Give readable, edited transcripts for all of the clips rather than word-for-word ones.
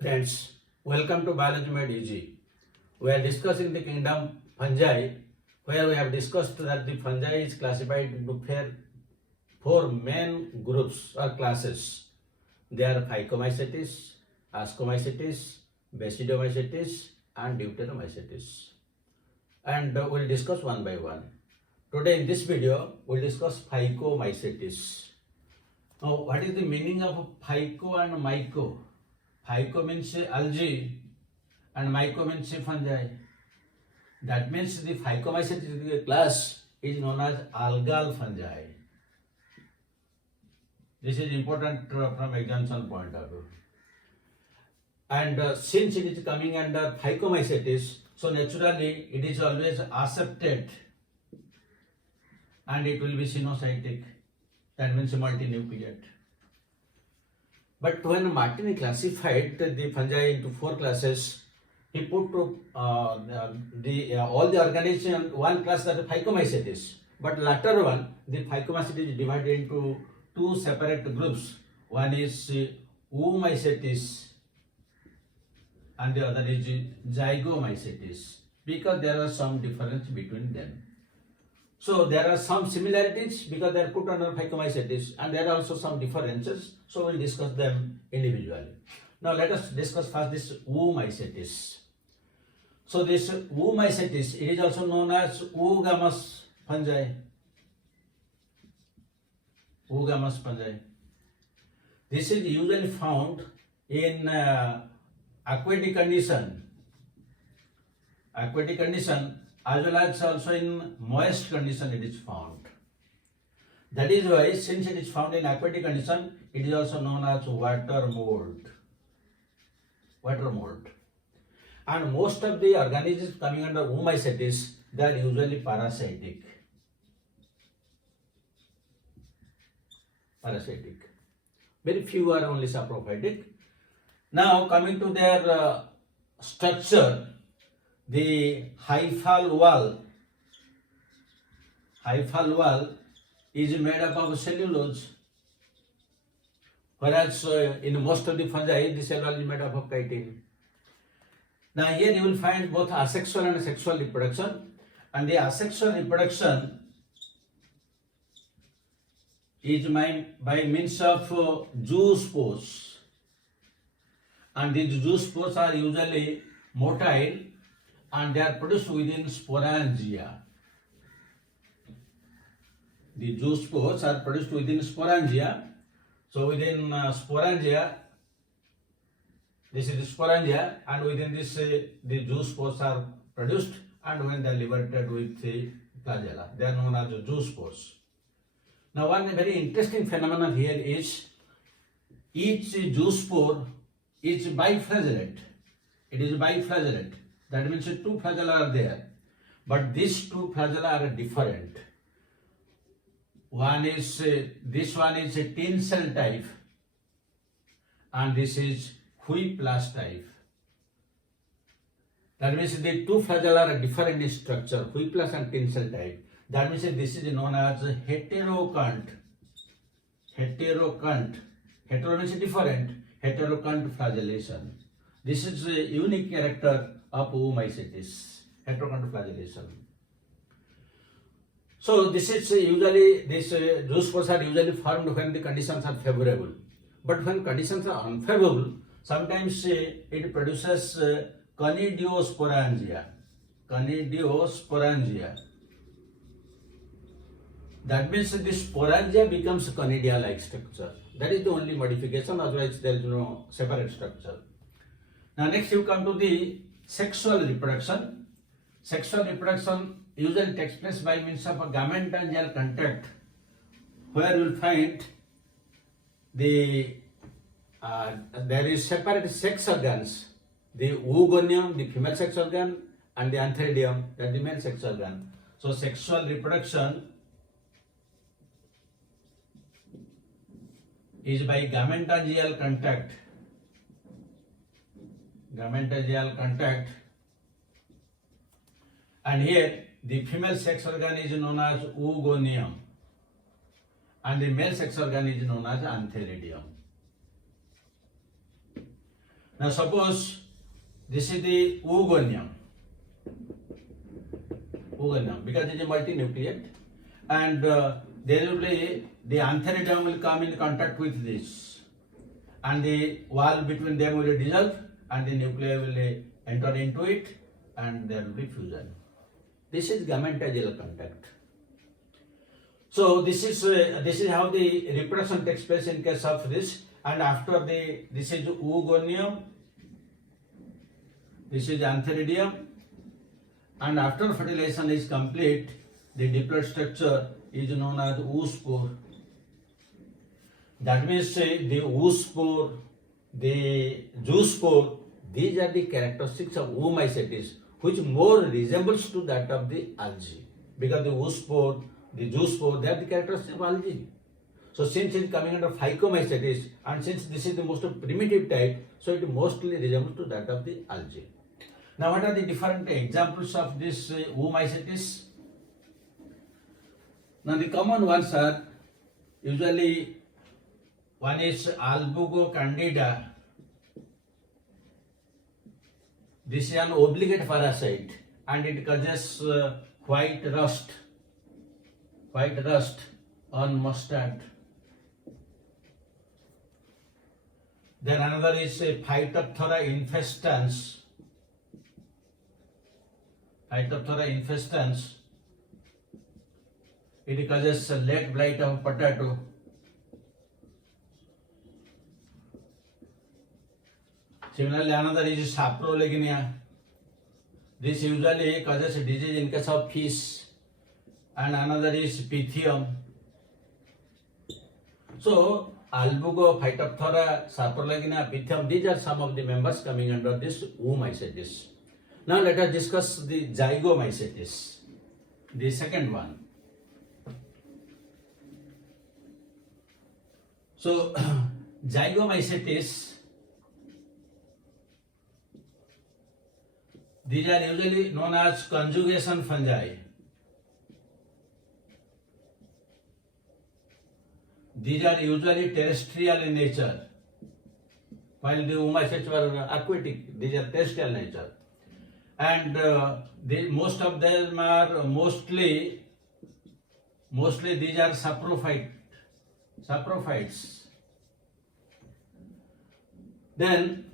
Friends, welcome to Biology Made Easy. We are discussing the kingdom fungi, where we have discussed that the fungi is classified into four main groups or classes. They are PHYCOMYCETES, Ascomycetes, Basidiomycetes, and Deuteromycetes. And we'll discuss one by one. Today in this video, we'll discuss PHYCOMYCETES. Now, what is the meaning of phyco and myco? Phyco means algae and myco means fungi. That means the PHYCOMYCETES class is known as algal fungi. This is important from examination point of view. And since it is coming under PHYCOMYCETES, so naturally it is always accepted and it will be sinocytic. That means multinucleate. But when Martini classified the fungi into four classes, he put all the organisms in one class, that is PHYCOMYCETES. But later one, the PHYCOMYCETES is divided into two separate groups. One is oomycetes and the other is zygomycetes, because there are some difference between them. So there are some similarities because they are put under PHYCOMYCETES, and there are also some differences. So we'll discuss them individually. Now let us discuss first this oomycetes. So this oomycetes, it is also known as oogamous fungi. Oogamous fungi. This is usually found in aquatic condition. Aquatic condition, as well as also in moist condition it is found. That is why, since it is found in aquatic condition, it is also known as water mold. Water mold. And most of the organisms coming under oomycetes, they are usually parasitic. Very few are only saprophytic. Now coming to their structure, the hyphal wall is made up of cellulose, whereas in most of the fungi, the cell wall is made up of chitin. Now here you will find both asexual and sexual reproduction, and the asexual reproduction is by means of zoospores, and these zoospores are usually motile and they are produced within sporangia. The zoospores are produced within sporangia. So within sporangia, this is the sporangia, and within this the zoospores are produced, and when they are liberated with the flagella, they are known as zoospores. Now one very interesting phenomenon here is each zoospore is biflagellate. It is biflagellate. That means two flagella are there, but these two flagella are different. One is this one is a tin cell type, and this is Wheatlas type. That means the two flagella are different in structure, Wheatlas and tin cell type. That means this is known as heterocont. Heterocont. Hetero means different. Heterocont flagellation. This is a unique character of oomycetes, heterocont flagellation. So this is usually, these zoospores are usually formed when the conditions are favorable. But when conditions are unfavorable, sometimes it produces conidiosporangia. Conidiosporangia. That means the sporangia becomes conidia-like structure. That is the only modification, otherwise there is no separate structure. Now next you come to the sexual reproduction. Sexual reproduction usually takes place by means of a gametangialcontact, where you will find the there is separate sex organs, the oogonium, the female sex organ, and the antheridium, that is the male sex organ. So sexual reproduction is by gametangialcontact. Gametangialcontact, and here the female sex organ is known as oogonium, and the male sex organ is known as antheridium. Now suppose this is the oogonium, because it is a multinucleate, and there will be the antheridium will come in contact with this, and the wall between them will dissolve, and the nuclei will enter into it, and there will be fusion. This is gametangialcontact. So this is how the reproduction takes place in case of this. And after this is oogonium, this is antheridium, and after fertilization is complete, the diploid structure is known as oospore. That means the oospore, the zoospore, these are the characteristics of oomycetes, which more resembles to that of the algae, because the oospore, the zoospore, they are the characteristics of algae. So since it is coming under PHYCOMYCETES, and since this is the most primitive type, so it mostly resembles to that of the algae. Now what are the different examples of this oomycetes? Now the common ones are usually, one is Albugo candida. This is an obligate parasite, and it causes white rust on mustard. Then another is Phytophthora infestans. It causes lateblight of potato. Similarly, another is Saprolegia. This usually causes disease in case of fish. And another is Pythium. So, Albugo, Phytophthora, Saprolegia, Pythium, these are some of the members coming under this oomycetes. Now let us discuss the zygomycetes, the second one. So, zygomycetes, these are usually known as conjugation fungi. These are usually terrestrial in nature, while the oomycetes were aquatic. These are terrestrial nature, and most of them are mostly these are saprophytes. Then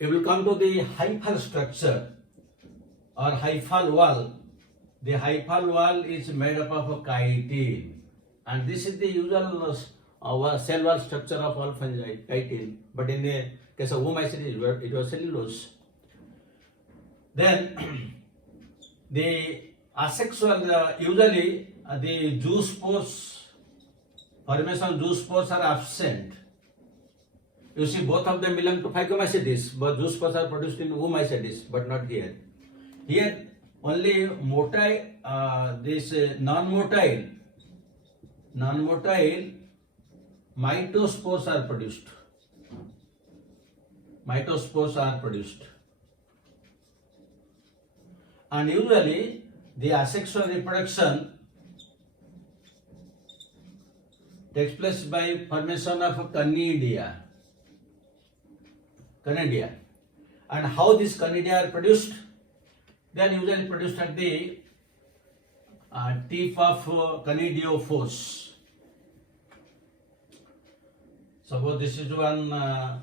it will come to the hyphal structure or hyphal wall. The hyphal wall is made up of chitin. And this is the usual cell wall structure of all fungi, chitin. But in the case of oomycetes, it was cellulose. Then the asexual, usually the zoospores, formation of zoospores are absent. You see, both of them belong to PHYCOMYCETES, but zoospores are produced in oomycetes, but not here. Here only motile, this non-motile mitospores are produced. And usually the asexual reproduction takes place by formation of conidia. And how these conidia are produced? They are usually produced at the tip of conidiophores. Suppose this is one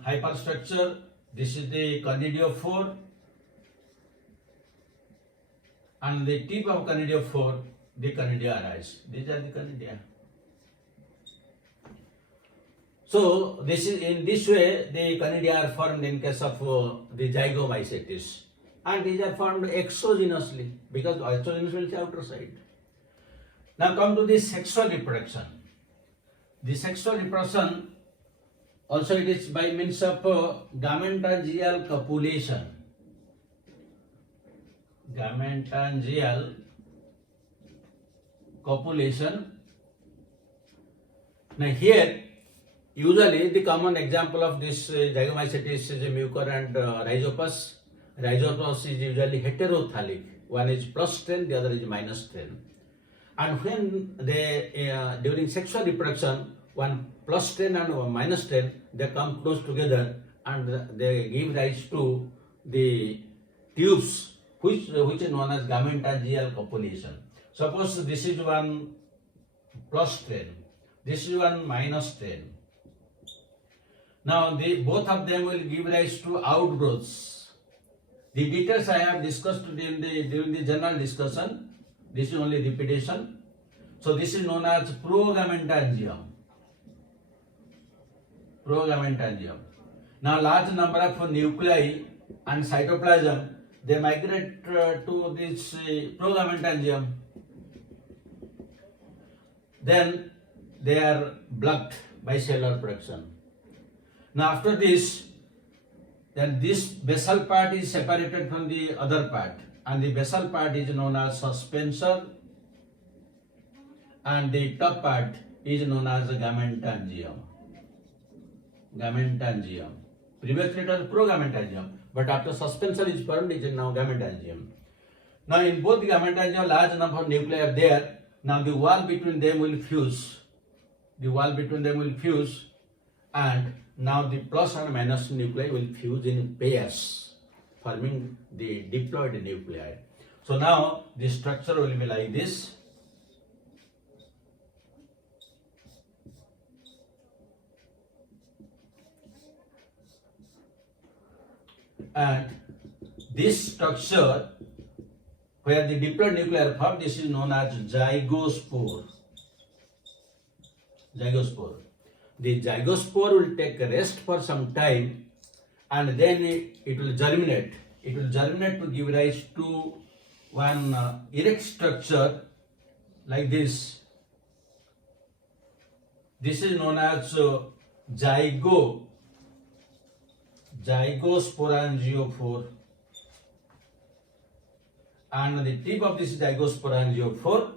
hyperstructure, this is the conidiophore, and the tip of conidiophore, the conidia arise. These are the conidia. So this is, in this way the conidia are formed in case of the zygomycetes, and these are formed exogenously, because exogenous is outer side. Now come to the sexual reproduction. The sexual reproduction also it is by means of gametangial copulation. Now here, usually the common example of this zygomycetes is a mucor and rhizopus. Rhizopus is usually heterothallic. One is plus strain, the other is minus strain. And when they, during sexual reproduction, one plus strain and one minus strain, they come close together, and they give rise to the tubes which is known as gametangial copulation. Suppose this is one plus strain, this is one minus strain. Now both of them will give rise to outgrowths. The details I have discussed during the general discussion. This is only repetition. So this is known as progametangium. Progametangium. Now large number of nuclei and cytoplasm, they migrate to this progametangium. Then they are blocked by cellular production. Now after this, then this basal part is separated from the other part, and the basal part is known as suspensor, and the top part is known as gametangium. Gametangium. Previously it was progametangium, but after suspensor is formed, it is now gametangium. Now in both the gametangium, large number of nuclei are there. Now the wall between them will fuse. The wall between them will fuse, and now the plus and minus nuclei will fuse in pairs, forming the diploid nuclei. So now the structure will be like this. And this structure where the diploid nuclei are formed, this is known as zygospore. Zygospore. The zygospore will take a rest for some time, and then it will germinate. It will germinate to give rise to one erect structure like this. This is known as zygosporangiophore. And the tip of this zygosporangiophore,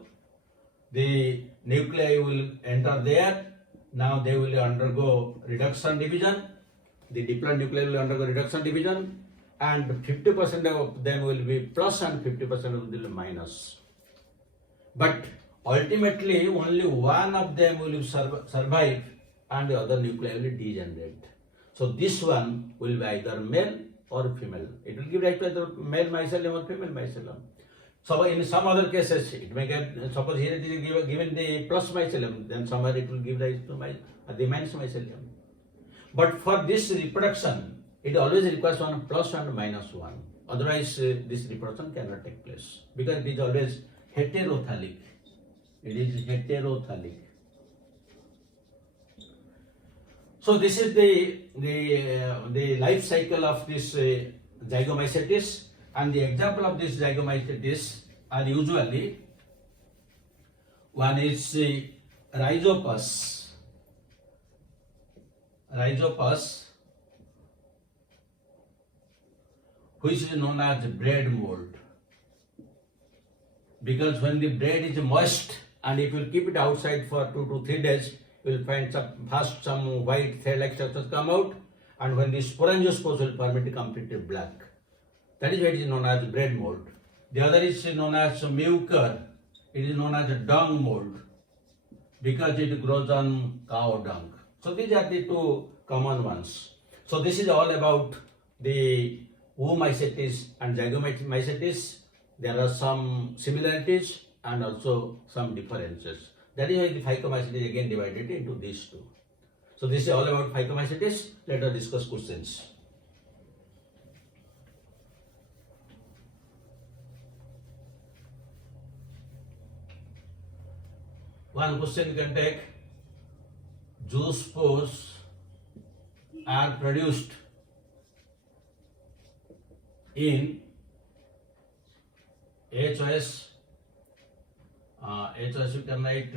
the nuclei will enter there. Now they will undergo reduction division. The diploid nuclei will undergo reduction division, and 50% of them will be plus and 50% will be minus. But ultimately only one of them will survive and the other nuclei will degenerate. So this one will be either male or female. It will give rise to either male mycelium or female mycelium. So in some other cases, it may get, suppose here it is given the plus mycelium, then somewhere it will give rise to the minus mycelium. But for this reproduction, it always requires one plus and minus one. Otherwise, this reproduction cannot take place because it is always heterothallic. It is heterothallic. So this is the life cycle of this zygomycetes, and the example of this zygomycetes are usually, one is rhizopus, which is known as bread mold, because when the bread is moist and if you keep it outside for 2 to 3 days, you will find some white thread-like structures come out, and when the sporangiosperms will form, it completely black. That is why it is known as bread mold. The other is known as mucor. It is known as dung mold because it grows on cow dung. So these are the two common ones. So this is all about the oomycetes and zygomycetes. There are some similarities and also some differences. That is why the PHYCOMYCETES is again divided into these two. So this is all about PHYCOMYCETES. Let us discuss questions. One question you can take: zoospores are produced in HOS. HOS you can write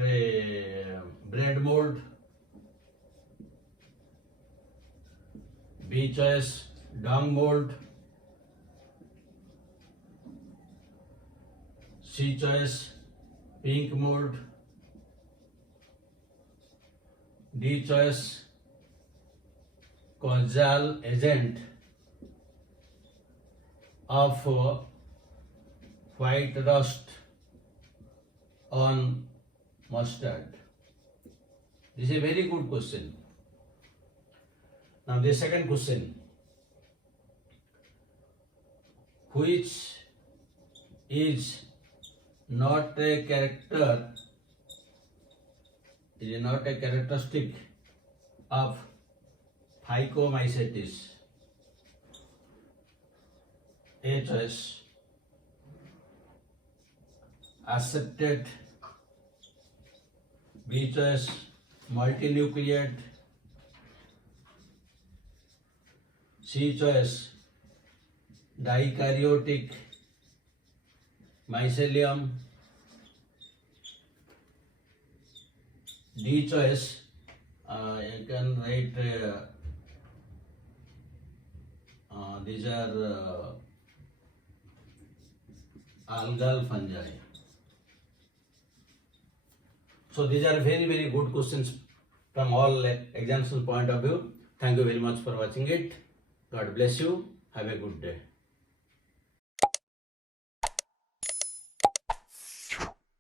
bread mold, B choice dung mold, C choice pink mold, D choice causal agent of white rust on mustard. This is a very good question. Now the second question: which is not a characteristic of PHYCOMYCETES. A choice, accepted. B choice, multinucleate. C choice, dikaryotic mycelium. D choice, you can write these are algal fungi. So these are very, very good questions from all examination point of view. Thank you very much for watching it. God bless you. Have a good day.